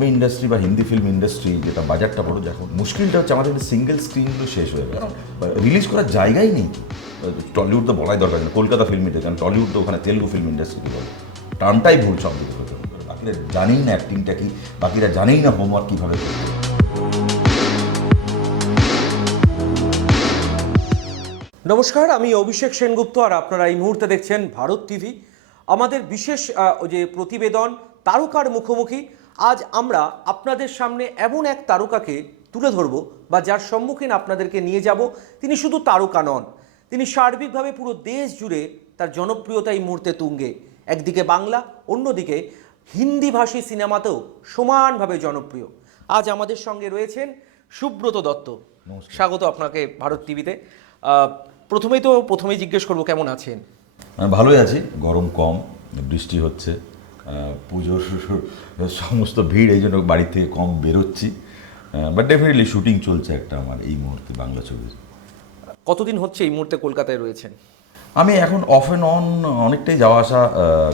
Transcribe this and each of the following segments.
Bombay industry বা Hindi film industry যেটা বাজারটা বড়, যখন মুশকিলটা হচ্ছে আমাদের সিঙ্গেল স্ক্রিনগুলো শেষ হয়ে গেল, কারণ রিলিজ করার জায়গাই নেই। টলিউড তো বলাই দরকার নেই, কলকাতা ফিল্ম ইন্ডাস্ট্রি, কারণ টলিউড তো ওখানে তেলুগু ফিল্ম ইন্ডাস্ট্রি বলে টার্মটাই ভুল সব দিকে হতে হবে। বাকিরা জানেই না অ্যাক্টিংটা কি, বাকিরা জানেই না হোমওয়ার্ক কীভাবে করবে। নমস্কার, আমি অভিষেক সেনগুপ্ত আর আপনারা এই মুহূর্তে দেখছেন ভারত টিভি। আমাদের বিশেষ যে প্রতিবেদন তারকার মুখোমুখি, আজ আমরা আপনাদের সামনে এমন এক তারকাকে তুলে ধরব বা যার সম্মুখীন আপনাদেরকে নিয়ে যাব। তিনি শুধু তারকা নন, তিনি সার্বিকভাবে পুরো দেশ জুড়ে তার জনপ্রিয়তা এই মুহূর্তে তুঙ্গে। একদিকে বাংলা, অন্যদিকে হিন্দিভাষী সিনেমাতেও সমানভাবে জনপ্রিয়। আজ আমাদের সঙ্গে রয়েছেন সুব্রত দত্ত। স্বাগত আপনাকে ভারত টিভিতে। প্রথমেই জিজ্ঞেস করবো, কেমন আছেন? ভালোই আছি, গরম কম, বৃষ্টি হচ্ছে, পুজোর সমস্ত ভিড়, এই জন্য বাড়ি থেকে কম বেরোচ্ছি, বাট ডেফিনেটলি শুটিং চলছে একটা আমার এই মুহূর্তে বাংলা ছবির। কতদিন হচ্ছে এই মুহূর্তে কলকাতায় রয়েছেন? আমি এখন অফ অ্যান্ড অন অনেকটাই যাওয়া আসা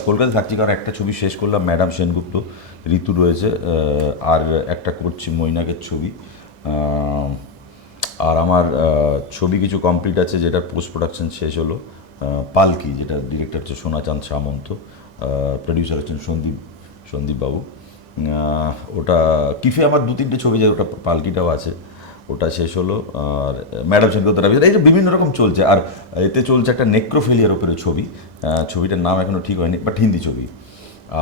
কলকাতায় থাকছি, কারণ একটা ছবি শেষ করলাম ম্যাডাম সেনগুপ্ত, ঋতু রয়েছে, আর একটা করছি মৈনাকের ছবি, আর আমার ছবি কিছু কমপ্লিট আছে যেটা পোস্ট প্রোডাকশন শেষ হলো, পালকি, যেটা ডিরেক্টর হচ্ছে সোনাচাঁদ সামন্ত, প্রডিউসার হচ্ছেন সন্দীপ বাবু। ওটা কিফে আমার 2-3টে ছবি যায়, ওটা পালকিটাও আছে, ওটা শেষ হলো। আর ম্যাডাম সেনগুপ্তরা এই যে বিভিন্ন রকম চলছে, আর এতে চলছে একটা নেক্রোফেলিয়ার ওপরে ছবি, ছবিটার নাম এখনও ঠিক হয়নি, বাট হিন্দি ছবি।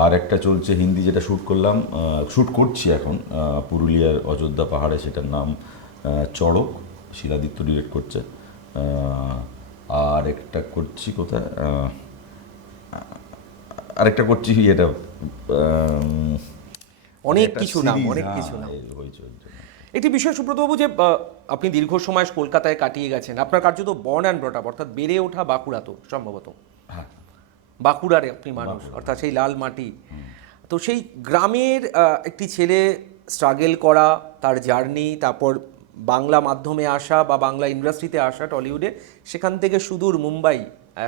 আর একটা চলছে হিন্দি, যেটা শ্যুট করছি এখন পুরুলিয়ার অযোধ্যা পাহাড়ে, সেটার নাম চড়ক, শিলাদিত্য ডিরেক্ট করছে। আর একটা করছি কোথায়, আরেকটা করছি এটা অনেক কিছু নাম। একটি বিষয় সুব্রতবাবু, যে আপনি দীর্ঘ সময় কলকাতায় কাটিয়ে গেছেন, আপনার কার্যত বর্ন অ্যান্ড ব্রট আপ, অর্থাৎ বেড়ে ওঠা বাঁকুড়া, তো সম্ভবত বাঁকুড়ার আপনি মানুষ, অর্থাৎ সেই লাল মাটি। তো সেই গ্রামের একটি ছেলে স্ট্রাগল করা, তার জার্নি, তারপর বাংলা মাধ্যমে আসা বা বাংলা ইন্ডাস্ট্রিতে আসা টলিউডে, সেখান থেকে সুদূর মুম্বাই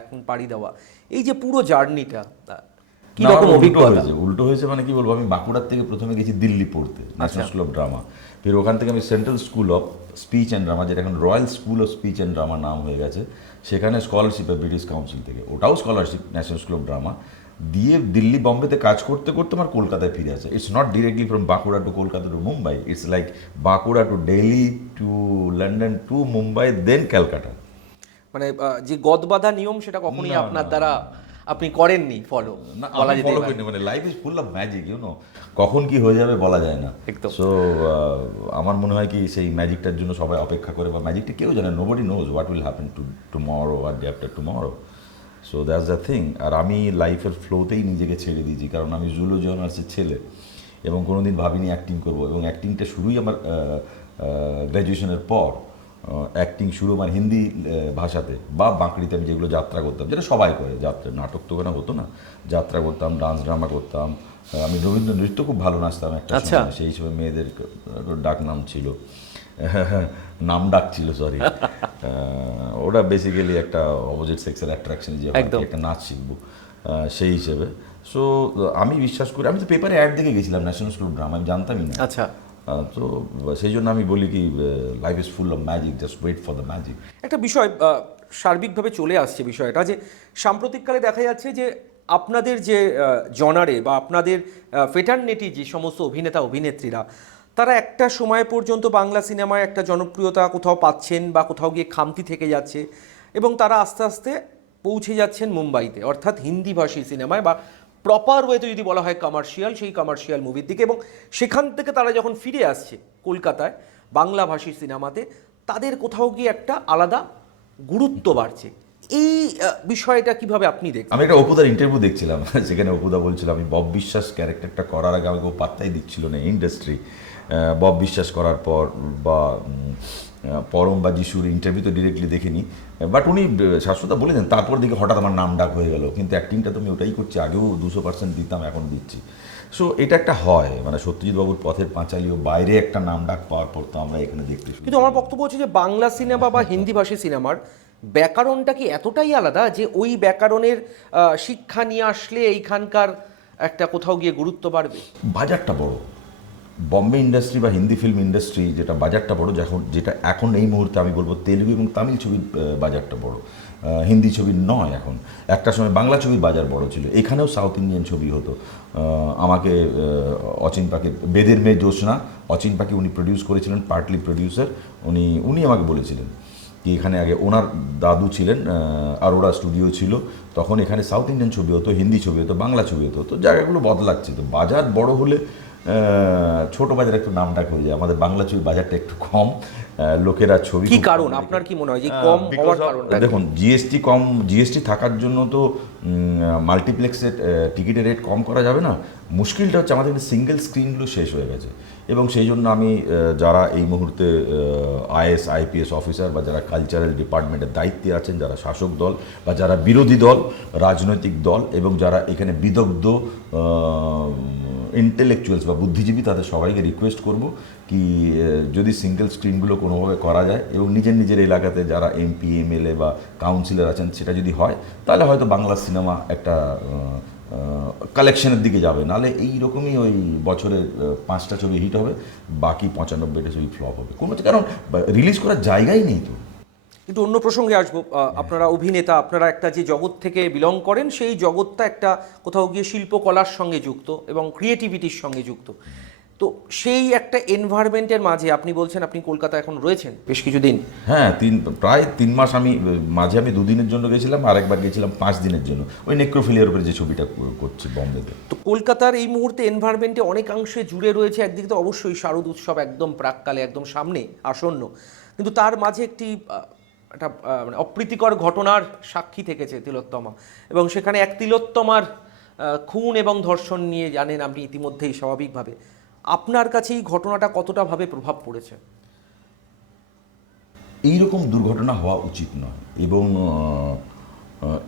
এখন পাড়ি দেওয়া, এই যে পুরো জার্নিটা কি রকম অভিজ্ঞতা? উল্টো হয়েছে মানে কি বলবো, আমি বাঁকুড়ার থেকে প্রথমে গেছি দিল্লি পড়তে, ন্যাশনাল স্কুল অফ ড্রামা, ফের ওখান থেকে আমি central school of speech and drama, যেটা এখন royal school of speech and drama নাম হয়ে গেছে, সেখানে স্কলারশিপে ব্রিটিশ কাউন্সিল থেকে, ওটাও scholarship, national school of drama দিয়ে দিল্লি বম্বেতে কাজ করতে করতে আমার কলকাতায় ফিরে আসে। It's not directly from Bankura to Kolkata to Mumbai, it's like Bankura to Delhi to London to Mumbai then Calcutta. মানে যে গদবাঁধা নিয়ম, সেটা কখনোই আপনার দ্বারা আপনি করেননি ফলো? বলা যেতে পারে, মানে life is full of magic, you know, কখন কি হয়ে যাবে বলা যায় না। সো আমার মনে হয় কি সেই ম্যাজিকটার জন্য সবাই অপেক্ষা করে, বা ম্যাজিকটা কেউ জানে, nobody knows what will happen tomorrow আর day after tomorrow. So that's the thing. আর আমি লাইফের ফ্লোতেই নিজেকে ছেড়ে দিয়েছি, কারণ আমি জুলজি অনার্সের ছেলে এবং কোনোদিন ভাবিনি অ্যাক্টিং করবো, এবং অ্যাক্টিংটা শুরুই আমার গ্র্যাজুয়েশনের পর। অ্যাক্টিং শুরু আমার হিন্দি ভাষাতে বা বাঁকড়িতে, আমি যেগুলো যাত্রা করতাম, যেটা সবাই করে, যাত্রা, নাটক তো ওখানে হতো না, যাত্রা করতাম, ডান্স ড্রামা করতাম, আমি রবীন্দ্র নৃত্য খুব ভালো নাচতাম একটা সময়, সেই হিসেবে মেয়েদের ডাক নাম ছিল, নাম ডাক ছিল, সরি, ওটা বেসিক্যালি একটা অপোজিট সেক্সের অ্যাট্রাকশন, যে একটা নাচ শিখবো সেই হিসেবে। সো আমি বিশ্বাস করি, আমি তো পেপারে অ্যাড দেখে গেছিলাম ন্যাশনাল স্কুল অফ ড্রামা, আমি জানতামই না। আচ্ছা, তো সেই জন্য আমি বলি কি life is full of magic, just wait for the magic. একটা বিষয় সার্বিকভাবে চলে আসছে বিষয়টা, যে সাম্প্রতিককালে দেখা যাচ্ছে যে আপনাদের যে জনারে বা আপনাদের ফেটার্নিটি যে সমস্ত অভিনেতা অভিনেত্রীরা, তারা একটা সময় পর্যন্ত বাংলা সিনেমায় একটা জনপ্রিয়তা কোথাও পাচ্ছেন বা কোথাও গিয়ে খামতি থেকে যাচ্ছে, এবং তারা আস্তে আস্তে পৌঁছে যাচ্ছেন মুম্বাইতে, অর্থাৎ হিন্দিভাষী সিনেমায়, বা প্রপার ওয়েতে যদি বলা হয় কমার্শিয়াল, সেই কমার্শিয়াল মুভির দিকে। এবং সেখান থেকে তারা যখন ফিরে আসছে কলকাতায় বাংলাভাষী সিনেমাতে, তাদের কোথাও গিয়ে একটা আলাদা গুরুত্ব বাড়ছে। এই বিষয়টা কিভাবে আপনি দেখছেন? আমি একটা অপুদার ইন্টারভিউ দেখছিলাম, সেখানে অপুদা বলছিল, আমি বব বিশ্বাস ক্যারেক্টারটা করার আগে আমাকে পাত্তাই দিচ্ছিল না ইন্ডাস্ট্রি। বব বিশ্বাস করার পর বা পরম বা যিশুর ইন্টারভিউ তো ডিরেক্টলি দেখিনি, বাট উনি শাশ্বতা বলে দেন, তারপর দিকে হঠাৎ আমার নাম ডাক হয়ে গেল, কিন্তু অ্যাক্টিংটা তো আমি ওটাই করছি, আগেও 200% দিতাম, এখন দিচ্ছি। সো এটা একটা হয়, মানে সত্যজিৎ বাবুর পথের পাঁচালীও বাইরে একটা নাম ডাক পাওয়ার পর তো আমরা এখানে দেখতে। কিন্তু আমার বক্তব্য হচ্ছে যে বাংলা সিনেমা বা হিন্দিভাষী সিনেমার ব্যাকরণটা কি এতটাই আলাদা যে ওই ব্যাকরণের শিক্ষা নিয়ে আসলে এইখানকার একটা কোথাও গিয়ে গুরুত্ব বাড়বে? বাজারটা বড়, বম্বে ইন্ডাস্ট্রি বা হিন্দি ফিল্ম ইন্ডাস্ট্রি যেটা বাজারটা বড়, যেটা এখন এই মুহূর্তে আমি বলবো তেলুগু এবং তামিল ছবির বাজারটা বড়, হিন্দি ছবির নয়। এখন একটা সময় বাংলা ছবির বাজার বড় ছিল, এখানেও সাউথ ইন্ডিয়ান ছবি হতো। আমাকে অচিন পাখি, বেদের মেয়ে জ্যোৎস্না, অচিন পাখি উনি প্রডিউস করেছিলেন, পার্টলি প্রডিউসার। উনি আমাকে বলেছিলেন কি এখানে আগে ওনার দাদু ছিলেন, আরোরা স্টুডিও ছিল, তখন এখানে সাউথ ইন্ডিয়ান ছবি হতো, হিন্দি ছবি হতো, বাংলা ছবি হতো। তো জায়গাগুলো বদলাচ্ছে, তো বাজার বড় হলে ছোট বাজার একটু নামডাক হয়ে যায়। আমাদের বাংলা ছবির বাজারটা একটু কম, লোকেরা ছবি কি কারণ আপনার কি মনে হয় যে কম হওয়ার কারণটা? দেখুন, জিএসটি কম, জিএসটি থাকার জন্য তো মাল্টিপ্লেক্সের টিকিটের রেট কম করা যাবে না। মুশকিলটা হচ্ছে আমাদের সিঙ্গেল স্ক্রিনগুলো শেষ হয়ে গেছে, এবং সেই জন্য আমি যারা এই মুহূর্তে আইএস আইপিএস অফিসার বা যারা কালচারাল ডিপার্টমেন্টের দায়িত্বে আছেন, যারা শাসক দল বা যারা বিরোধী দল, রাজনৈতিক দল, এবং যারা এখানে বিদগ্ধ ইন্টেলেকচুয়ালস বা বুদ্ধিজীবী, তাদের সবাইকে রিকোয়েস্ট করব কি যদি সিঙ্গেল স্ক্রিনগুলো কোনোভাবে করা যায় এবং নিজের নিজের এলাকাতে যারা এমপি এমএলএ বা কাউন্সিলর আছেন সেটা যদি হয়, তাহলে হয়তো বাংলা সিনেমা একটা কালেকশনের দিকে যাবে। নাহলে এইরকমই ওই বছরে 5টা ছবি হিট হবে, বাকি 95টা ছবি ফ্লপ হবে, কোনো কারণ রিলিজ করার জায়গাই নেই। তো একটু অন্য প্রসঙ্গে আসবো। আপনারা অভিনেতা, আপনারা একটা যে জগৎ থেকে বিলং করেন, সেই জগৎটা একটা কোথাও গিয়ে শিল্পকলার সঙ্গে যুক্ত এবং ক্রিয়েটিভিটির সঙ্গে যুক্ত। তো সেই একটা এনভায়রনমেন্টের মাঝে আপনি বলছেন আপনি কলকাতা এখন রয়েছেন বেশ কিছুদিন। হ্যাঁ, প্রায় 3 মাস। মাঝে আমি 2 দিনের জন্য গেছিলাম, আর একবার গেছিলাম 5 দিনের জন্য, ওই নেক্রোফিলিয়ার উপরে যে ছবিটা করছি বম্বেতে। তো কলকাতার এই মুহূর্তে এনভায়রনমেন্টে অনেকাংশে জুড়ে রয়েছে একদিকে তো অবশ্যই শারদ উৎসব একদম প্রাককালে, একদম সামনে আসন্ন, কিন্তু তার মাঝে একটা মানে অপ্রীতিকর ঘটনার সাক্ষী থেকেছে তিলোত্তমা, এবং সেখানে এক তিলোত্তমার খুন এবং ধর্ষণ নিয়ে জানেন আপনি ইতিমধ্যেই স্বাভাবিকভাবে। আপনার কাছে এই ঘটনাটা কতটা ভাবে প্রভাব পড়েছে? এইরকম দুর্ঘটনা হওয়া উচিত নয়, এবং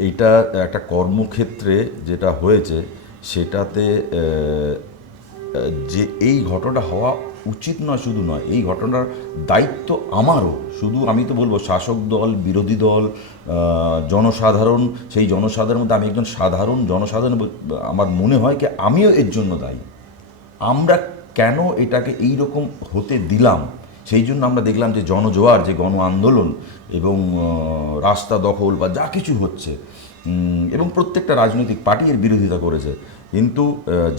এইটা একটা কর্মক্ষেত্রে যেটা হয়েছে সেটাতে যে এই ঘটনাটা হওয়া উচিত নয় শুধু নয়, এই ঘটনার দায়িত্ব আমারও। শুধু আমি তো বলবো শাসক দল, বিরোধী দল, জনসাধারণ, সেই জনসাধারণের মধ্যে আমি একজন সাধারণ জনসাধারণ, আমার মনে হয় কি আমিও এর জন্য দায়ী। আমরা কেন এটাকে এই রকম হতে দিলাম? সেই জন্য আমরা দেখলাম যে জনজোয়ার, যে গণ আন্দোলন এবং রাস্তা দখল বা যা কিছু হচ্ছে, এবং প্রত্যেকটা রাজনৈতিক পার্টি এর বিরোধিতা করেছে, কিন্তু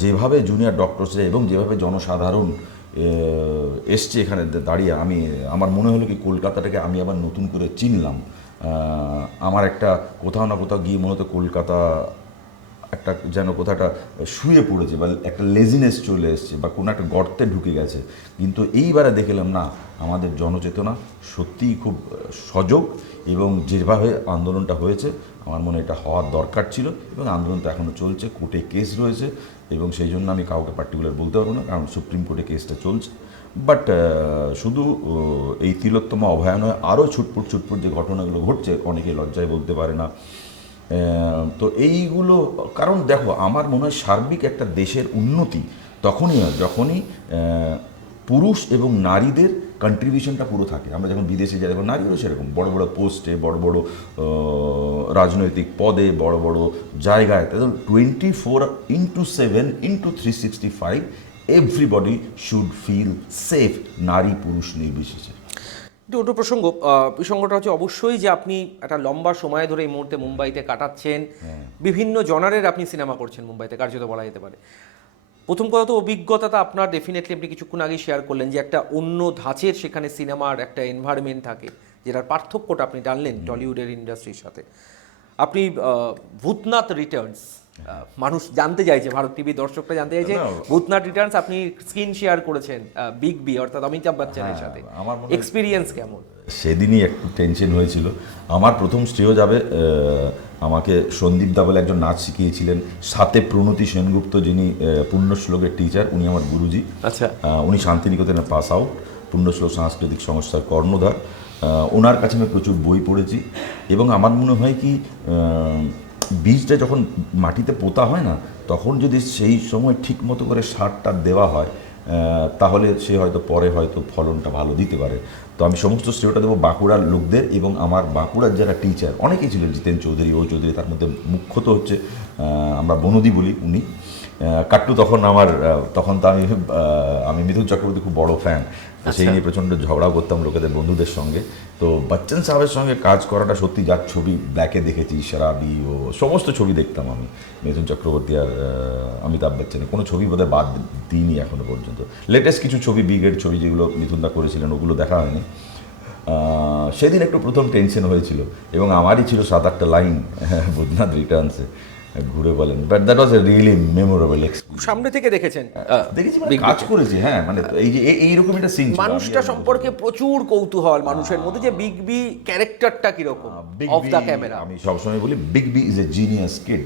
যেভাবে জুনিয়র ডক্টরসরা এবং যেভাবে জনসাধারণ এসছে এখানে দাঁড়িয়ে, আমার মনে হলো কি কলকাতাটাকে আমি আবার নতুন করে চিনলাম। আমার একটা কোথাও না কোথাও গিয়ে মনে হতো কলকাতা একটা যেন কোথাটা শুয়ে পড়েছে, বা একটা লেজিনেস চলে এসছে, বা কোনো একটা গর্তে ঢুকে গেছে। কিন্তু এইবারে দেখলাম না, আমাদের জনচেতনা সত্যিই খুব সজগ, এবং যেভাবে আন্দোলনটা হয়েছে আমার মনে এটা হওয়ার দরকার ছিল, এবং আন্দোলন তো এখনও চলছে, কোর্টে কেস রয়েছে, এবং সেই জন্য আমি কাউকে পার্টিকুলার বলতে পারবো না, কারণ সুপ্রিম কোর্টে কেসটা চলছে। বাট শুধু এই তিলোত্তমা অভয়া নয়, আরও ছুটপুট যে ঘটনাগুলো ঘটছে, অনেকে লজ্জায় বলতে পারে না। তো এইগুলো, কারণ দেখো, আমার মনে হয় সার্বিক একটা দেশের উন্নতি তখনই হয় যখনই পুরুষ এবং নারীদের কন্ট্রিবিউশনটা পুরো থাকে। আমরা যখন বিদেশে যাই, দেখো নারীও সেরকম বড় বড় পোস্টে, বড় বড় রাজনৈতিক পদে, বড় বড় জায়গায়, 24/7/365 এভরিবডি শুড ফিল সেফ, নারী পুরুষ নির্বিশেষে। অন্য প্রসঙ্গটা হচ্ছে অবশ্যই যে আপনি একটা লম্বা সময় ধরে এই মুহূর্তে মুম্বাইতে কাটাচ্ছেন, বিভিন্ন জনারের আপনি সিনেমা করছেন মুম্বাইতে, কার্যত বলা যেতে পারে। প্রথম কথা তো অভিজ্ঞতাটা আপনার ডেফিনেটলি, আপনি কিছুক্ষণ আগে শেয়ার করলেন যে একটা অন্য ধাঁচের সেখানে সিনেমার একটা এনভায়রনমেন্ট থাকে, যেটার পার্থক্যটা আপনি জানলেন টলিউডের ইন্ডাস্ট্রির সাথে। আপনি ভূতনাথ রিটার্নস, মানুষ জানতে চাইছে, ভারত টিভি দর্শকরা জানতে চাইছে, ভূতনাথ রিটার্নস আপনি স্ক্রিন শেয়ার করেছেন বিগ বি অর্থাৎ অমিতাভ বচ্চনের সাথে, এক্সপিরিয়েন্স কেমন? সেদিনই একটু টেনশন হয়েছিল। আমার প্রথম স্টেও যাবে, আমাকে সন্দীপ দা বলে একজন নাচ শিখিয়েছিলেন, সাথে প্রণতি সেনগুপ্ত, যিনি পুণ্যশ্লোকের টিচার, উনি আমার গুরুজি। আচ্ছা। উনি শান্তিনিকেতনে পাস আউট, পুণ্যশ্লোক সাংস্কৃতিক সংস্থার কর্ণধার। ওনার কাছে আমি প্রচুর বই পড়েছি, এবং আমার মনে হয় কি বীজটা যখন মাটিতে পোতা হয় না, তখন যদি সেই সময় ঠিক মতো করে সারটা দেওয়া হয়, তাহলে সে হয়তো পরে হয়তো ফলনটা ভালো দিতে পারে। তো আমি সমস্ত শ্রেয়টা দেবো বাঁকুড়ার লোকদের, এবং আমার বাঁকুড়ার যারা টিচার অনেকেই ছিলেন, জিতেন চৌধুরী, ও চৌধুরী, তার মধ্যে মুখ্যত হচ্ছে আমরা বনদী বলি উনি, কাট্টু তখন তখন তো আমি মিথুন চক্রবর্তী খুব বড় ফ্যান, সেই নিয়ে প্রচণ্ড ঝগড়াও করতাম লোকেদের বন্ধুদের সঙ্গে। তো বচ্চন সাহেবের সঙ্গে কাজ করাটা সত্যি, যার ছবি ব্ল্যাকে দেখেছি, শরাবি ও সমস্ত ছবি দেখতাম আমি মিথুন চক্রবর্তী আর অমিতাভ বচ্চনের, কোনো ছবি বোধহয় বাদ দিইনি এখনো পর্যন্ত। লেটেস্ট কিছু ছবি, বিগের ছবি যেগুলো মিথুনদা করেছিলেন ওগুলো দেখা হয়নি। সেদিন একটু প্রথম টেনশন হয়েছিল এবং আমারই ছিল 7-8টা লাইন বৈদ্যনাথ রিটার্নসে, ঘুরে বলেন, but that was a really memorable experience. সামনে থেকে দেখেছেন? দেখেছি, মানে কাজ করেছি, হ্যাঁ, মানে এই যে এইরকম একটা সিন, মানুষটা সম্পর্কে প্রচুর কৌতূহল মানুষের মধ্যে, যে বিগ বি ক্যারেক্টারটা কিরকম অফ দ্য ক্যামেরা। আমি সবসময় বলি big B is a genius kid,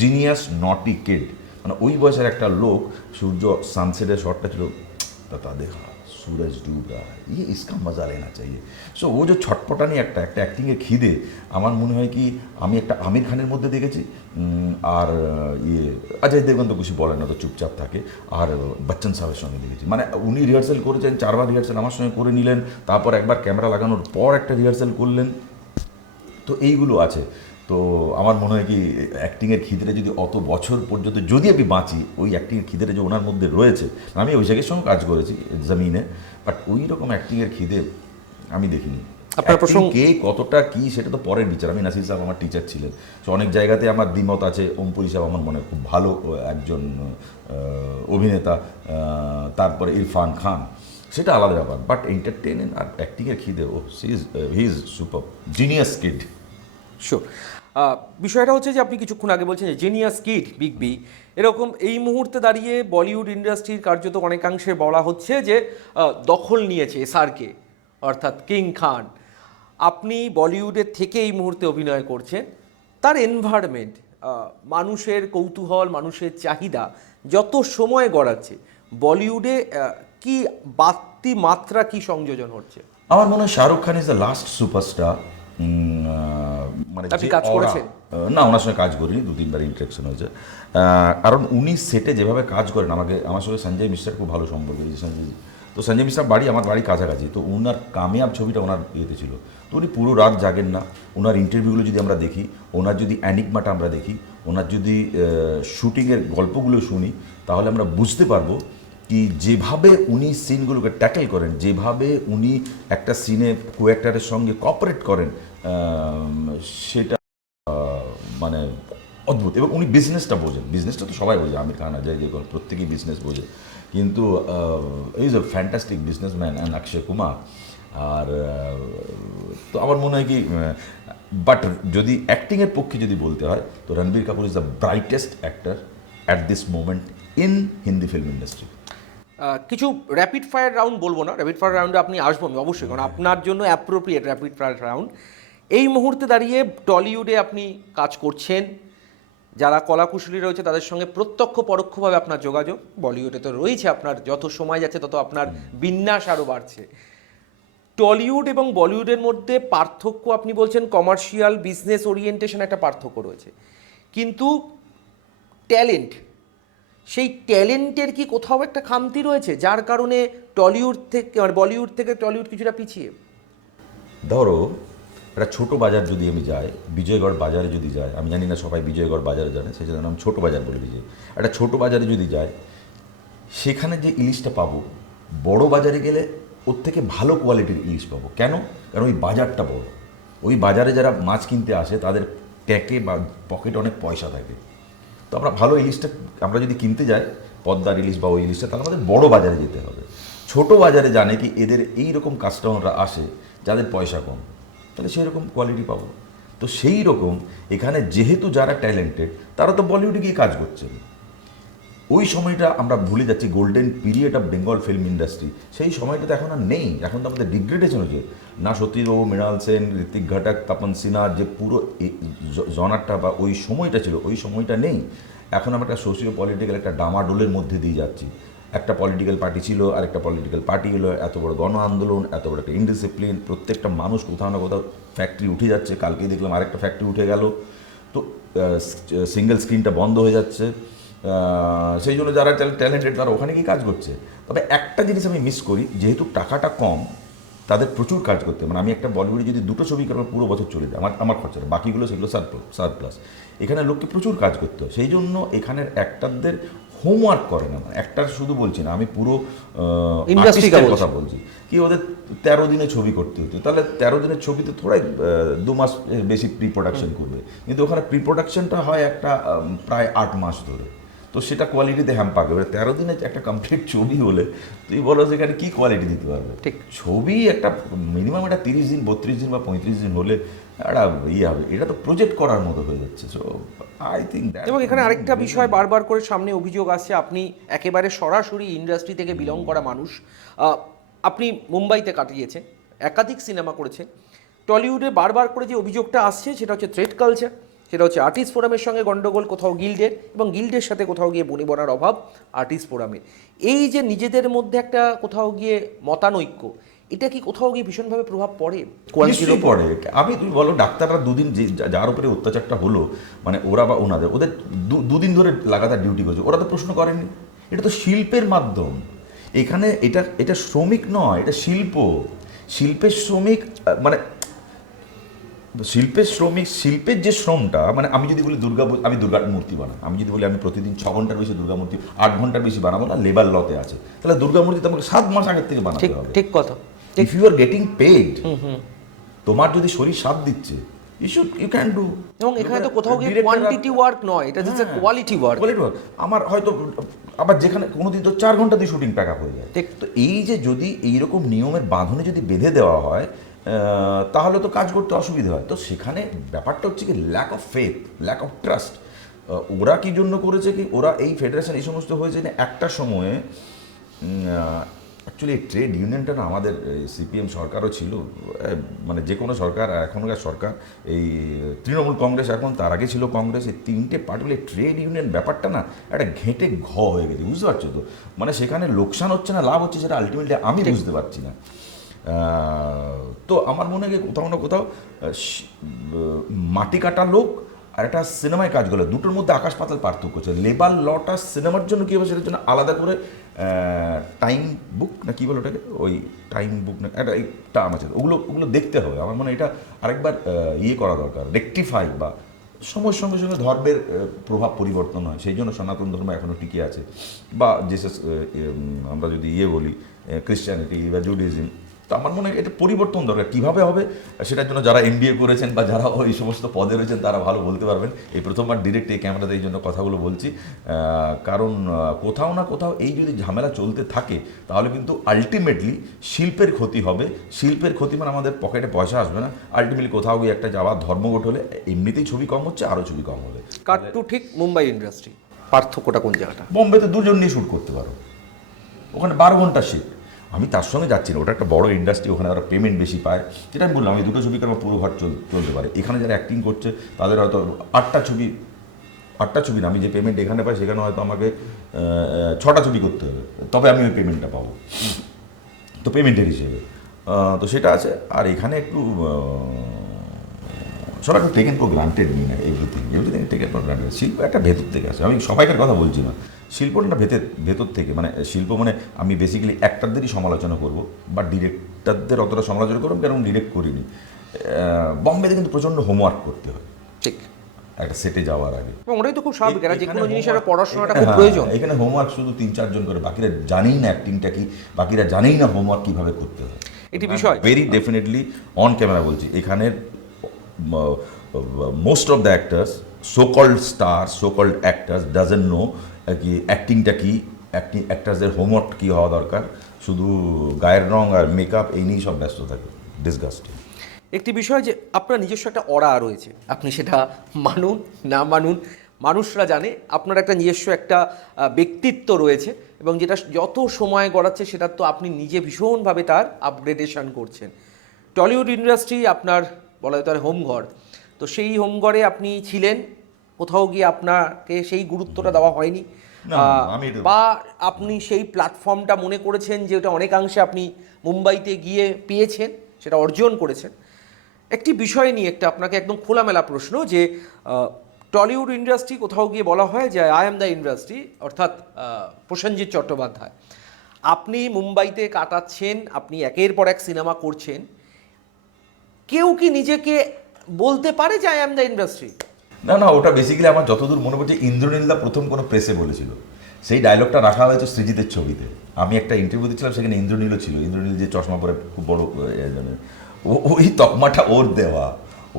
genius naughty kid. মানে ওই বয়সের একটা লোক, সূর্য সানসেটের শটটা ছিল, তা দেখা सूरज डूब रहा है, ये इसका मजा लेना चाहिए। সো ও যে ছটপটানি একটা অ্যাক্টিংয়ের খিদে, আমার মনে হয় কি আমি একটা আমির খানের মধ্যে দেখেছি, আর অজয় দেবগন তো কিছু বলেন না, তো চুপচাপ থাকে, আর বচ্চন সাহেবের সঙ্গে দেখেছি। মানে উনি রিহার্সাল করেছেন, 4বার রিহার্সাল আমার সঙ্গে করে নিলেন, তারপর একবার ক্যামেরা লাগানোর পর একটা রিহার্সাল করলেন, তো এইগুলো আছে। তো আমার মনে হয় কি অ্যাক্টিংয়ের খিদেটা যদি অত বছর পর্যন্ত যদি আমি বাঁচি, ওই অ্যাক্টিংয়ের খিদেটা যে ওনার মধ্যে রয়েছে, আমি অভিষেকের সঙ্গে কাজ করেছি জমিনে, বাট ওই রকম অ্যাক্টিংয়ের খিদে আমি দেখিনি। আপনার প্রসঙ্গ কে কতটা কি সেটা তো পরের বিচার। আমি নাসির সাহেব আমার টিচার ছিলেন, তো অনেক জায়গাতে আমার দ্বিমত আছে। ওমপুরি সাহেব আমার মনে হয় খুব ভালো একজন অভিনেতা, তারপরে ইরফান খান, সেটা আলাদা ব্যাপার, বাট এন্টারটেইনিং আর অ্যাক্টিংয়ের খিদে, oh he is super genius kid. Sure. বিষয়টা হচ্ছে যে আপনি কিছুক্ষণ আগে বলছেন যে জিনিয়াস কিড বিগ বি, এরকম এই মুহূর্তে দাঁড়িয়ে বলিউড ইন্ডাস্ট্রির কার্যত অনেকাংশে বলা হচ্ছে যে দখল নিয়েছে এসআরকে, অর্থাৎ কিং খান। আপনি বলিউডের থেকে এই মুহূর্তে অভিনয় করছেন, তার এনভায়রনমেন্ট, মানুষের কৌতূহল, মানুষের চাহিদা যত সময় গড়াচ্ছে, বলিউডে কি বাড়তি মাত্রা, কি সংযোজন হচ্ছে? আমার মনে হয় Shahrukh Khan is the last superstar. মানে আপনি কাজ করেছেন? না, ওনার সঙ্গে কাজ করিনি, 2-3বার ইন্টারেকশন হয়েছে। কারণ উনি সেটে যেভাবে কাজ করেন, আমার সঙ্গে সঞ্জয় মিশ্রার খুব ভালো সম্পর্ক। তো সঞ্জয় মিশ্রার বাড়ি আমার বাড়ি কাছাকাছি, তো ওনার কামিয়াব ছবিটা ওনার ইয়েতে ছিল, তো উনি পুরো রাত জাগেন না। ওনার ইন্টারভিউগুলো যদি আমরা দেখি, ওনার যদি অ্যানিগমাটা আমরা দেখি, ওনার যদি শুটিংয়ের গল্পগুলো শুনি, তাহলে আমরা বুঝতে পারবো কি যেভাবে উনি সিনগুলোকে ট্যাকেল করেন, যেভাবে উনি একটা সিনে কোঅ্যাক্টারের সঙ্গে কোঅপারেট করেন, সেটা মানে অদ্ভুত। এবং উনি বিজনেসটা বোঝেন, বিজনেসটা তো সবাই বোঝে, আমির খান, অজয় দেবগন প্রত্যেকেই বিজনেস বোঝে, কিন্তু is a fantastic businessman and Akshay Kumar. আর তো আমার মনে হয় কি, বাট যদি অ্যাক্টিংয়ের পক্ষে যদি বলতে হয়, তো Ranbir Kapoor is the brightest actor at this moment in Hindi film industry. কিছু র্যাপিড ফায়ার রাউন্ড বলবো না, র্যাপিড ফায়ার রাউন্ডে আপনি আসবো আমি অবশ্যই, কারণ আপনার জন্য অ্যাপ্রোপ্রিয়েট র্যাপিড ফায়ার রাউন্ড। এই মুহূর্তে দাঁড়িয়ে টলিউডে আপনি কাজ করছেন, যারা কলাকুশলী রয়েছে তাদের সঙ্গে প্রত্যক্ষ পরোক্ষভাবে আপনার যোগাযোগ, বলিউডে তো রয়েছে, আপনার যত সময় যাচ্ছে তত আপনার বিন্যাস আরও বাড়ছে। টলিউড এবং বলিউডের মধ্যে পার্থক্য, আপনি বলছেন কমার্শিয়াল বিজনেস ওরিয়েন্টেশন একটা পার্থক্য রয়েছে, কিন্তু ট্যালেন্ট, সেই ট্যালেন্টের কি কোথাও একটা খামতি রয়েছে যার কারণে টলিউড থেকে, মানে বলিউড থেকে টলিউড কিছুটা পিছিয়ে? ধরো একটা ছোটো বাজার যদি আমি যাই, বিজয়গড় বাজারে যদি যাই, আমি জানি না সবাই বিজয়গড় বাজারে জানে, সেই জন্য আমি ছোটো বাজার বলে দিই। একটা ছোটো বাজারে যদি যাই, সেখানে যে ইলিশটা পাবো, বড় বাজারে গেলে ওর থেকে ভালো কোয়ালিটির ইলিশ পাবো। কেন? কারণ ওই বাজারটা বড়, ওই বাজারে যারা মাছ কিনতে আসে তাদের ট্যাকে বা পকেটে অনেক পয়সা থাকে। তো আমরা ভালো ইলিশটা আমরা যদি কিনতে যাই, পদ্মার ইলিশ বা ওই ইলিশটা, তাহলে আমাদের বড় বাজারে যেতে হবে। ছোট বাজারে জানে কি এদের এই রকম কাস্টমাররা আসে যাদের পয়সা কম, তাহলে সেই রকম কোয়ালিটি পাবো। তো সেই রকম এখানে যেহেতু যারা ট্যালেন্টেড তারা তো বলিউডে গিয়ে কাজ করছেন, ওই সময়টা আমরা ভুলে যাচ্ছি, golden period of Bengal film industry, সেই সময়টা তো এখন আর নেই। এখন তো আমাদের ডিগ্রেডেশন হচ্ছে না, সত্যজিৎবাবু, মৃণাল সেন, ঋত্বিক ঘটক, তপন সিনহা, যে পুরো জনারটা বা ওই সময়টা ছিল, ওই সময়টা নেই। এখন আমরা একটা সোশিও পলিটিক্যাল একটা ডামাডোলের মধ্যে দিয়ে যাচ্ছি। একটা পলিটিক্যাল পার্টি ছিল, আর একটা পলিটিক্যাল পার্টি হলো, এত বড় গণ আন্দোলন, এত বড় একটা ইনডিসিপ্লিন, প্রত্যেকটা মানুষ কোথাও না কোথাও ফ্যাক্টরি উঠে যাচ্ছে। কালকেই দেখলাম আরেকটা ফ্যাক্টরি উঠে গেল, তো সিঙ্গেল স্ক্রিনটা বন্ধ হয়ে যাচ্ছে। সেই জন্য যারা ট্যালেন্টেড তারা ওখানে গিয়ে কাজ করছে। তবে একটা জিনিস আমি মিস করি, যেহেতু টাকাটা কম, তাদের প্রচুর কাজ করতে, মানে আমি একটা বলিউডে যদি 2টো ছবি করবো পুরো বছর চলে যায় আমার খরচাটা, বাকিগুলো সেগুলো সারপ্লাস। এখানে লোককে প্রচুর কাজ করতে হয়, সেই জন্য এখানের অ্যাক্টারদের হোমওয়ার্ক করে না, মানে একটার শুধু বলছি না, আমি পুরো ইন্ডাস্ট্রির কথা বলছি। কি ওদের 13 দিনে ছবি করতে হতো, তাহলে 13 দিনের ছবিতে থোড়াই 2 মাস বেশি প্রি প্রোডাকশন করবে, কিন্তু ওখানে প্রি প্রোডাকশনটা হয় একটা প্রায় 8 মাস ধরে। তো সেটা কোয়ালিটিতে হ্যাম্পার করবে। 13 দিনে একটা কমপ্লিট ছবি হলে তুই বলো সেখানে কি কোয়ালিটি দিতে পারবে? ঠিক। ছবি একটা মিনিমাম একটা 30 দিন 32 দিন বা 35 দিন হলে একটা ইয়ে হবে, এটা তো প্রজেক্ট করার মতো হয়ে যাচ্ছে। সো আই থিঙ্ক এবং এখানে আরেকটা বিষয় বারবার করে সামনে অভিযোগ আসছে, আপনি একেবারে সরাসরি ইন্ডাস্ট্রি থেকে বিলং করা মানুষ, আপনি মুম্বাইতে কাটিয়েছেন, একাধিক সিনেমা করেছেন। টলিউডে বারবার করে যে অভিযোগটা আসছে সেটা হচ্ছে থ্রেড কালচার, সেটা হচ্ছে আর্টিস্ট ফোরামের সঙ্গে গন্ডগোল কোথাও গিল্ডের, এবং গিল্ডের সাথে কোথাও গিয়ে বনিবনার অভাব আর্টিস্ট ফোরামের। এই যে নিজেদের মধ্যে একটা কোথাও গিয়ে মতানৈক্য, এটা কি কোথাও গিয়ে ভীষণভাবে প্রভাব পড়ে কোয়ালিটির নিশ্চয়ই পড়ে। আমি তুমি বলো ডাক্তাররা দুদিন যার উপরে অত্যাচারটা হলো, মানে ওরা বা ওদের দুদিন ধরে লাগাতার ডিউটি করছে, ওরা তো প্রশ্ন করেনি। এটা তো শিল্পের মাধ্যম, এখানে এটা শ্রমিক নয়, এটা শিল্প। শিল্পের শ্রমিক মানে শিল্পের যে শ্রমটা, মানে আমি যদি বলি আমি দুর্গার মূর্তি বানাই, আমি যদি বলি আমি প্রতিদিন 6 ঘন্টার বেশি দুর্গা মূর্তি 8 ঘন্টার বেশি বানাবো না, লেবার লতে আছে, তাহলে দুর্গা মূর্তি তোমাকে 7 মাস আগের থেকে বানাতে হবে। ঠিক কথা। If you are getting paid, তোমার যদি শরীর সাথ দিচ্ছে, ইউ ক্যান ডু। এবং এখানে তো কোথাও গিয়ে কোয়ান্টিটি ওয়ার্ক নয়, এটা হচ্ছে কোয়ালিটি ওয়ার্ক। আমার হয়তো আবার যেখানে কোনোদিন তো 4 ঘন্টা দিয়ে শুটিং প্যাক আপ হয়ে যায়। ঠিক। তো এই যে যদি এইরকম নিয়মের বাঁধনে যদি বেঁধে দেওয়া হয়, তাহলে তো কাজ করতে অসুবিধা হয়। তো সেখানে ব্যাপারটা হচ্ছে কি lack of faith, lack of trust. ওরা কি জন্য করেছে কি, ওরা এই ফেডারেশন এই সমস্ত হয়েছে না একটা সময়ে। অ্যাকচুয়ালি এই ট্রেড ইউনিয়নটা না, আমাদের সিপিএম সরকারও ছিল, মানে যে কোনো সরকার, এখনকার সরকার, এই তৃণমূল কংগ্রেস এখন, তার আগে ছিল কংগ্রেস, এই তিনটে পার্টি মিলে ট্রেড ইউনিয়ন ব্যাপারটা না একটা ঘেঁটে হয়ে গেছে, বুঝতে পারছো তো? মানে সেখানে লোকসান হচ্ছে না লাভ হচ্ছে, সেটা আলটিমেটলি আমি বুঝতে পারছি না। তো আমার মনে হয় কোথাও না কোথাও মাটি কাটা লোক আর একটা সিনেমায় কাজ করলে দুটোর মধ্যে আকাশ পাতাল পার্থক্য আছে। লেবার লটা সিনেমার জন্য কী হবে সেটার জন্য আলাদা করে টাইম বুক না কী বলে ওটাকে, ওই টাইম বুক না একটা টার্ম আছে, ওগুলো দেখতে হবে। আমার মনে হয় এটা আরেকবার ইয়ে করা দরকার, রেকটিফাই, বা সময়ের সঙ্গে সঙ্গে ধর্মের প্রভাব পরিবর্তন হয়, সেই জন্য সনাতন ধর্ম এখনও টিকে আছে। বা জিসাস, আমরা যদি বলি ক্রিশ্চিয়ানিটি বা জুডিজম, তো আমার মনে হয় এটা পরিবর্তন দরকার। কীভাবে হবে সেটার জন্য যারা MBA করেছেন বা যারা ওই সমস্ত পদে রয়েছেন তারা ভালো বলতে পারবেন। এই প্রথমবার ডিরেক্ট এই ক্যামেরাতে এই জন্য কথাগুলো বলছি, কারণ কোথাও না কোথাও এই যদি ঝামেলা চলতে থাকে তাহলে কিন্তু আলটিমেটলি শিল্পের ক্ষতি হবে। শিল্পের ক্ষতি মানে আমাদের পকেটে পয়সা আসবে না, আলটিমেটলি কোথাও গিয়ে একটা যাওয়ার ধর্মঘট হলে এমনিতেই ছবি কম হচ্ছে, আরও ছবি কম হবে। কাট টু ঠিক মুম্বাই ইন্ডাস্ট্রি, পার্থক্যটা কোন জায়গাটা? বোম্বেতে 2 জন নিয়ে শ্যুট করতে পারো, ওখানে 12 ঘন্টা শিফট। আমি তার সঙ্গে যাচ্ছি না, ওটা একটা বড় ইন্ডাস্ট্রি, ওখানে ওরা পেমেন্ট বেশি পায়, যেটা আমি বললাম আমি 2টো ছবি করবো পুরো ঘর চলতে পারে। এখানে যারা অ্যাক্টিং করছে তাদের হয়তো 8টা ছবি না, আমি যে পেমেন্ট এখানে পাই সেখানে হয়তো আমাকে 6টা ছবি করতে হবে, তবে আমি ওই পেমেন্টটা পাবো, তো পেমেন্টের হিসেবে। তো সেটা আছে। আর এখানে একটু সবাই একটু টেকেন ফর গ্রান্টেড নিই না, এভরিথিং টেকেন ফর গ্রান্টেড। শিল্প একটা ভেতর থেকে আসে, আমি সবাইকার কথা বলছি না, শিল্পটা ভেতর থেকে, মানে শিল্প মানে আমি বেসিক্যালি অ্যাক্টারদেরই সমালোচনা করবো, বা ডিরেক্টরদের অতটা সমালোচনা করবো কারণ ডিরেক্ট করিনি। বম্বেতে কিন্তু প্রচণ্ড হোমওয়ার্ক করতে হয় ঠিক একটা সেটে যাওয়ার আগে, এবং ওটাই তো খুব স্বাভাবিক, যে কোনো জিনিসের পড়াশোনাটা খুব হ্যাঁ, প্রয়োজন। এখানে হোমওয়ার্ক শুধু 3-4 জন করে, বাকিরা জানেই না অ্যাক্টিংটা কি, বাকিরা জানেই না হোমওয়ার্ক কীভাবে করতে হয়। এটি বিষয় ভেরি ডেফিনেটলি অন ক্যামেরা বলছি, এখানের most of the actors, so called star, so called actors doesn't know কি অ্যাক্টিংটা কি, অ্যাক্টার্সদের হোমওয়ার্ক কী হওয়া দরকার, শুধু গায়ের রং আর মেকআপ এই নিয়েই সব ব্যস্ত থাকে। ডিসগাস্টিং। একটি বিষয় যে আপনার নিজস্ব একটা অরা রয়েছে, আপনি সেটা মানুন না মানুন, মানুষরা জানে আপনার একটা নিজস্ব একটা ব্যক্তিত্ব রয়েছে, এবং যেটা যত সময় গড়াচ্ছে সেটা তো আপনি নিজে ভীষণভাবে তার আপগ্রেডেশন করছেন। টলিউড ইন্ডাস্ট্রি আপনার বলা যেতে পারে হোমঘর, তো সেই হোমঘরে আপনি ছিলেন, কোথাও গিয়ে আপনাকে সেই গুরুত্বটা দেওয়া হয়নি, বা আপনি সেই প্ল্যাটফর্মটা মনে করেছেন যে ওটা অনেকাংশে আপনি মুম্বাইতে গিয়ে পেয়েছেন, সেটা অর্জন করেছেন। একটি বিষয় নিয়ে একটা আপনাকে একদম খোলামেলা প্রশ্ন, যে টলিউড ইন্ডাস্ট্রি কোথাও গিয়ে বলা হয় যে আই অ্যাম দ্য ইন্ডাস্ট্রি, অর্থাৎ প্রসেনজিৎ চট্টোপাধ্যায়, আপনি মুম্বাইতে কাটাচ্ছেন, আপনি একের পর এক সিনেমা করছেন, কেউ কি নিজেকে বলতে পারে যে আই অ্যাম দ্য ইন্ডাস্ট্রি? না, ওটা বেসিক্যালি আমার যতদূর মনে পড়ছে ইন্দ্রনীলদা প্রথম কোনো প্রেসে বলেছিল সেই ডায়লগটা রাখা হয়েছে সৃজিতের ছবিতে। আমি একটা ইন্টারভিউ দিচ্ছিলাম, সেখানে ইন্দ্রনীলও ছিল, ইন্দ্রনীল যে চশমা পরে খুব বড় ওই তকমাটা ওর দেওয়া,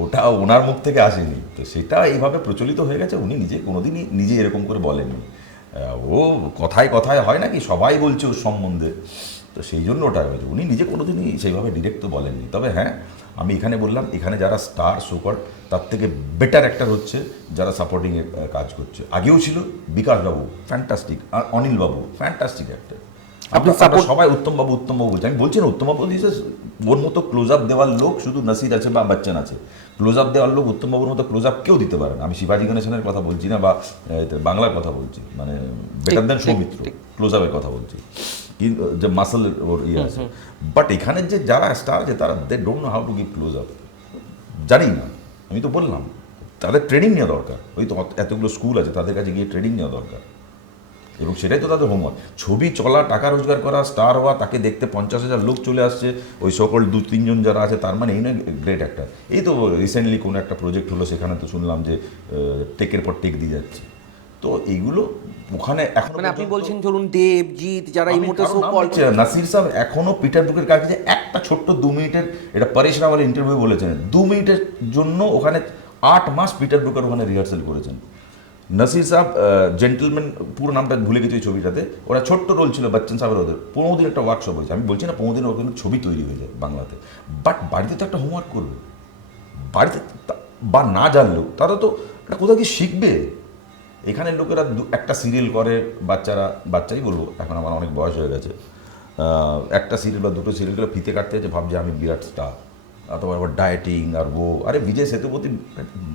ওটা ওনার মুখ থেকে আসেনি। তো সেটা এইভাবে প্রচলিত হয়ে গেছে, উনি নিজে কোনোদিনই নিজে এরকম করে বলেননি। ও কথায় কথায় হয় নাকি সবাই বলছে ওর সম্বন্ধে, তো সেই জন্য ওটা হয়েছে। উনি নিজে কোনোদিনই সেইভাবে ডিরেক্ট তো বলেননি। তবে হ্যাঁ, আমি এখানে বললাম, এখানে যারা স্টার সুপার তার থেকে বেটার অ্যাক্টার হচ্ছে যারা সাপোর্টিংয়ে কাজ করছে। আগেও ছিল বিকাশ বাবু ফ্যান্টাস্টিক, আর অনিল বাবু ফ্যান্টাস্টিক অ্যাক্টার। আমরা সবাই উত্তম বাবু বলছি, আমি বলছি না উত্তম বাবু দিয়েছে ওর মতো ক্লোজ আপ দেওয়ার লোক শুধু নাসির আছে বা বচ্চন আছে। ক্লোজ আপ দেওয়ার লোক উত্তম বাবুর মতো ক্লোজ আপ কেউ দিতে পারে না। আমি শিবাজি গণেশনের কথা বলছি না, বা বাংলার কথা বলছি, মানে বেটার দেন সৌমিত্র, ক্লোজ আপের কথা বলছি, কিন্তু যে মাসল ওর ইয়ে আছে। বাট এখানে যে যারা স্টার আছে তারা they don't know how to give close up, জানি না। আমি তো বললাম তাদের ট্রেনিং নেওয়া দরকার, ওই তো এতগুলো স্কুল আছে তাদের কাছে গিয়ে ট্রেনিং নেওয়া দরকার, এবং সেটাই তো তাদের হোমওয়ার্ক। ছবি চলা, টাকা রোজগার করা, স্টার হওয়া, তাকে দেখতে 50,000 লোক চলে আসছে, ওই সকল 2-3 জন যারা আছে, তার মানে এই নয় গ্রেট একটা। এই তো রিসেন্টলি কোনো একটা প্রজেক্ট হলো, সেখানে তো শুনলাম যে টেকের পর টেক দিয়ে যাচ্ছে। তো এইগুলো ওখানে এখন মানে আপনি বলছেন ধরুন দেব, জিৎ, যারা এই মুহূর্তে সো কল্ড, নাসির সাহেব এখনো পিটার বুকের কাছে একটা ছোট্ট 2 মিনিটের, এটা পরেশ রাওয়াল ইন্টারভিউ বলেছেন, 2 মিনিটের জন্য ওখানে 8 মাস পিটার বুকের ওখানে রিহার্সাল করেছেন। নাসির সাহেব জেন্টলম্যান, পুরো নামটা ভুলে গেছে ওই ছবিটাতে, ওরা ছোট্ট রোল ছিল বচ্চন সাহেবের, ওদের 15 দিন একটা ওয়ার্কশপ হয়েছে। আমি বলছি না 15 দিন ওখানে ছবি তৈরি হয়ে যায় বাংলাতে, বাট বাড়িতে তো একটা হোমওয়ার্ক করবে, বাড়িতে বা না জানলেও তারা তো এটা কোথাও কি শিখবে। এখানের লোকেরা একটা সিরিয়াল করে, বাচ্চাই বলবো, এখন আমার অনেক বয়স হয়ে গেছে, একটা সিরিয়াল বা দুটো সিরিয়াল করে ফিতে কাটতে হচ্ছে, ভাবছে আমি বিরাট স্টার, অথবা আবার ডায়েটিং আর আরে বিজয় সেতুপতি,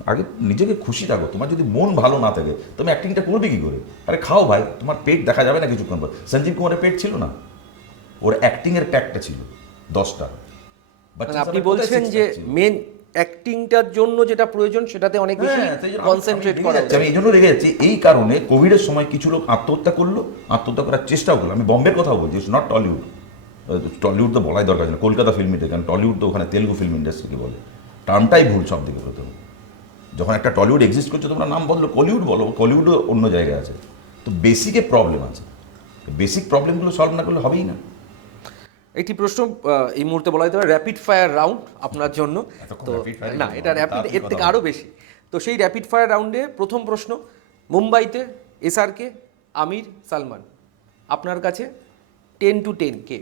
আগে নিজেকে খুশি থাকো। তোমার যদি মন ভালো না থাকে তুমি অ্যাক্টিংটা করবে কী করে? আরে খাও ভাই, তোমার পেট দেখা যাবে না কিছুক্ষণ পর। সঞ্জীব কুমারের পেট ছিল না, ওর অ্যাক্টিংয়ের প্যাকটা ছিল 10টা। মানে আপনি বলছেন যে মেন অ্যাক্টিংটার জন্য যেটা প্রয়োজন সেটাতে অনেক বেশি কনসেন্ট্রেট করা আমি এই জন্য রেগে যাচ্ছি। এই কারণে কোভিডের সময় কিছু লোক আত্মহত্যা করলো, আত্মহত্যা করার চেষ্টাও করলো। আমি বম্বের কথাও বলছি, নট টলিউড। টলিউড তো বলাই দরকার ছিল, কলকাতা ফিল্ম ইন্ডাস্ট্রি, কারণ টলিউড তো ওখানে তেলুগু ফিল্ম ইন্ডাস্ট্রিকে বলে, টার্মটাই ভুল সব দিকে প্রথমে। যখন একটা টলিউড এক্সিস্ট করছে তোমরা নাম বদলো কলিউড বলো, কলিউডও অন্য জায়গায় আছে। তো বেসিকে প্রবলেম আছে, বেসিক প্রবলেমগুলো সলভ না করলে হবেই না। একটি প্রশ্ন এই মুহূর্তে বলা যেতে পারে র্যাপিড ফায়ার রাউন্ড আপনার জন্য। তো না, এটা র্যাপিড এর থেকে আরও বেশি। তো সেই র্যাপিড ফায়ার রাউন্ডে প্রথম প্রশ্ন, মুম্বাইতে SRK, আমির, সালমান, আপনার কাছে 10 to 10 K?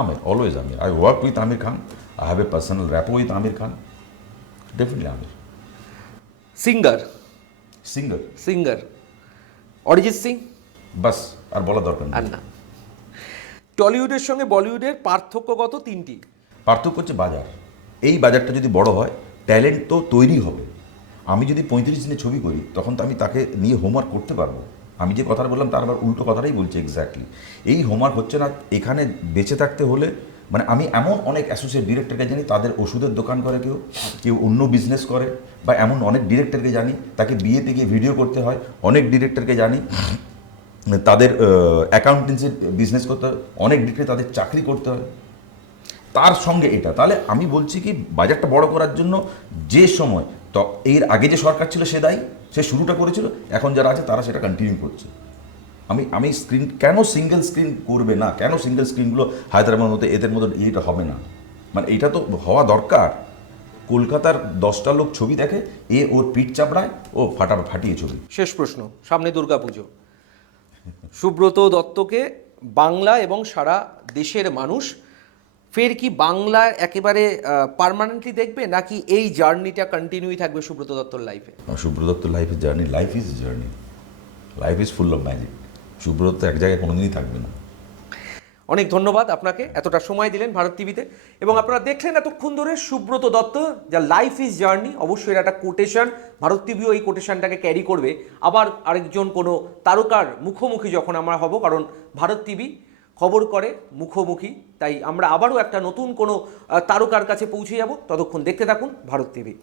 Amir, always Amir. I work with Amir Khan. I have a personal rapport with Amir Khan. Definitely Amir. Singer Arijit Singh, বাস আর বলা দরকার আর নেই। না। টলিউডের সঙ্গে বলিউডের পার্থক্যগত 3টি। পার্থক্য হচ্ছে বাজার। এই বাজারটা যদি বড় হয়, ট্যালেন্ট তো তৈরি হবে। আমি যদি 35 দিনের ছবি করি, তখন তো আমি তাকে নিয়ে হোমওয়ার্ক করতে পারবো। আমি যে কথাটা বললাম তার আবার উল্টো কথাটাই বলছি এক্স্যাক্টলি। এই হোমওয়ার্ক হচ্ছে না এখানে বেঁচে থাকতে হলে। মানে আমি এমন অনেক অ্যাসোসিয়েট ডিরেক্টরকে জানি, তাদের ওষুধের দোকান করে, কেউ অন্য বিজনেস করে, বা এমন অনেক ডিরেক্টরকে জানি তাকে বিয়েতে গিয়ে ভিডিও করতে হয়, অনেক ডিরেক্টরকে জানি তাদের অ্যাকাউন্টেন্সির বিজনেস করতে হয়, অনেক ডিরেক্টর তাদের চাকরি করতে হয়। তার সঙ্গে এটা, তাহলে আমি বলছি কি বাজারটা বড় করার জন্য যে সময় তো এর আগে যে সরকার ছিল সে দায়ী, সে শুরুটা করেছিল, এখন যারা আছে তারা সেটা কন্টিনিউ করছে। আমি স্ক্রিন কেন সিঙ্গেল স্ক্রিন করবে না, কেন সিঙ্গেল স্ক্রিনগুলো হায়দ্রাবাদের মতো এদের মতো এইটা হবে না? মানে এইটা তো হওয়া দরকার। কলকাতার 10টা লোক ছবি দেখে, ওর পিঠ চাপড়ায়, ও ফাটিয়ে ছবি। শেষ প্রশ্ন, সামনে দুর্গাপুজো, সুব্রত দত্তকে বাংলা এবং সারা দেশের মানুষ ফের কি বাংলা একেবারে পার্মানেন্টলি দেখবে, নাকি এই জার্নিটা কন্টিনিউই থাকবে সুব্রত দত্তর লাইফে? সুব্রত দত্তর লাইফের journey, life is full of magic. Subrata এক জায়গায় কোনোদিনই থাকবে না। অনেক ধন্যবাদ আপনাকে, এতটা সময় দিলেন ভারত টিভিতে। এবং আপনারা দেখলেন এতক্ষণ ধরে সুব্রত দত্ত, যা লাইফ ইজ জার্নি। অবশ্যই এটা একটা কোটেশন, ভারত টিভিও এই কোটেশনটাকে ক্যারি করবে। আবার আরেকজন কোনো তারকার মুখোমুখি যখন আমরা হব, কারণ ভারত টিভি খবর করে মুখোমুখি, তাই আমরা আবারও একটা নতুন কোনো তারকার কাছে পৌঁছে যাব। ততক্ষণ দেখতে থাকুন ভারত টিভি।